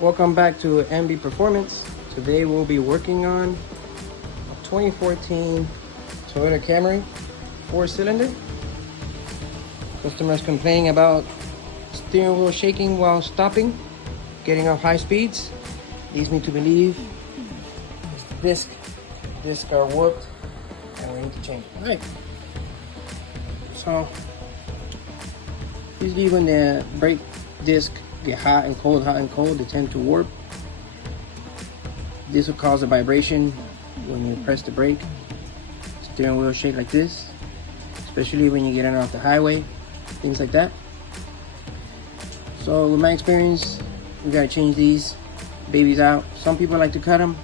Welcome back to MB Performance. Today we'll be working on a 2014 Toyota Camry 4-cylinder. Customers complaining about steering wheel shaking while stopping, getting off high speeds. Leads me to believe it's the discs are warped and we need to change it. Alright, so usually when the brake disc get hot and cold, they tend to warp. This will cause a vibration when you press the brake. Steering wheel shake like this, especially when you get in off the highway, things like that. So with my experience, we gotta change these babies out. Some people like to cut them.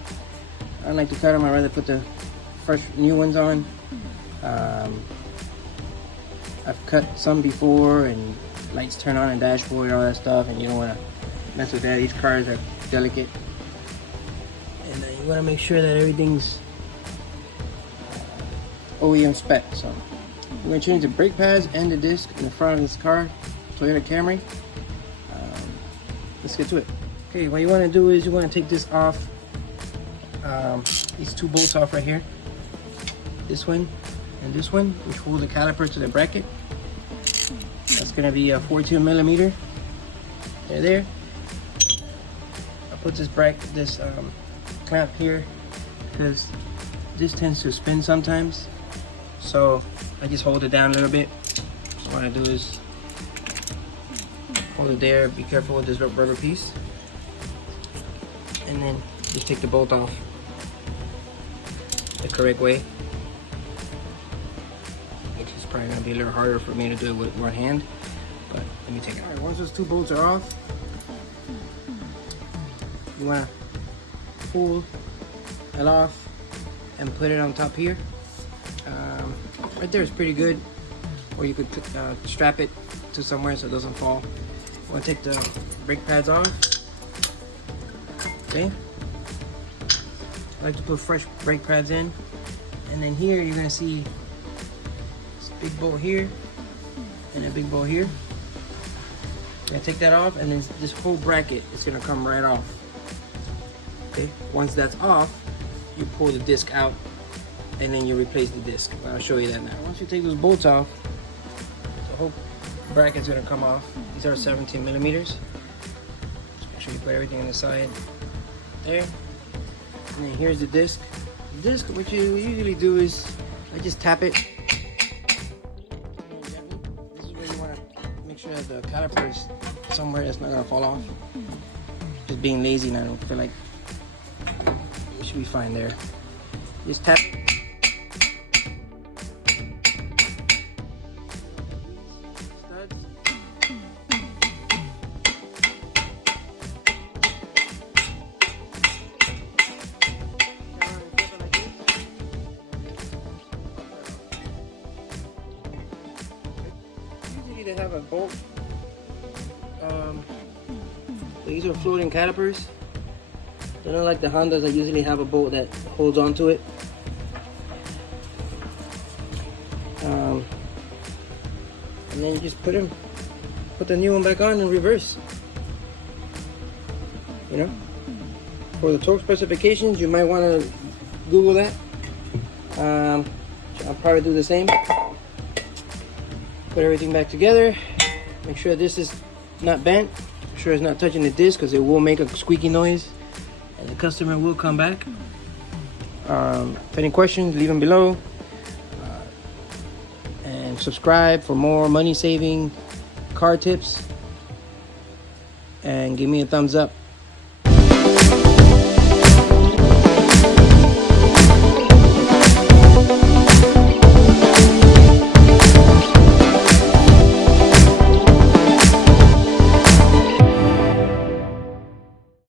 I don't like to cut them. I'd rather put the fresh new ones on. I've cut some before, and lights turn on and dashboard, all that stuff, and you don't want to mess with that. These cars are delicate, and you want to make sure that everything's OEM spec. So we're going to change the brake pads and the disc in the front of this car, Toyota Camry. Let's get to it. Okay, what you want to do is you want to take this off, these two bolts off right here, this one and this one, which hold the caliper to the bracket. That's gonna be a 42mm. They're there. I put this clamp here because this tends to spin sometimes, so I just hold it down a little bit. So what I do is hold it there. Be careful with this rubber piece, and then just take the bolt off the correct way. It's probably gonna be a little harder for me to do it with one hand, but let me take it. All right, once those two bolts are off, you wanna pull it off and put it on top here. Right there is pretty good, or you could strap it to somewhere so it doesn't fall. You wanna take the brake pads off. Okay. I like to put fresh brake pads in, and then here you're gonna see big bolt here and a big bolt here. Yeah, take that off, and then this whole bracket is gonna come right off. Okay, once that's off, you pull the disc out and then you replace the disc. I'll show you that now. Once you take those bolts off, the whole bracket's gonna come off. These are 17mm. Just make sure you put everything on the side there. And then here's the disc. The disc, what you usually do is I just tap it. Make sure that the caliper is somewhere that's not gonna fall off. Just being lazy, and I don't feel like it should be fine there. Just tap it. Usually they have a bolt. These are floating calipers. They're not like the Hondas that usually have a bolt that holds onto it. And then you just put the new one back on in reverse. You know, for the torque specifications, you might want to Google that. I'll probably do the same. Put everything back together. Make sure this is not bent. Make sure it's not touching the disc, because it will make a squeaky noise and the customer will come back. If any questions, leave them below. And subscribe for more money saving car tips. And give me a thumbs up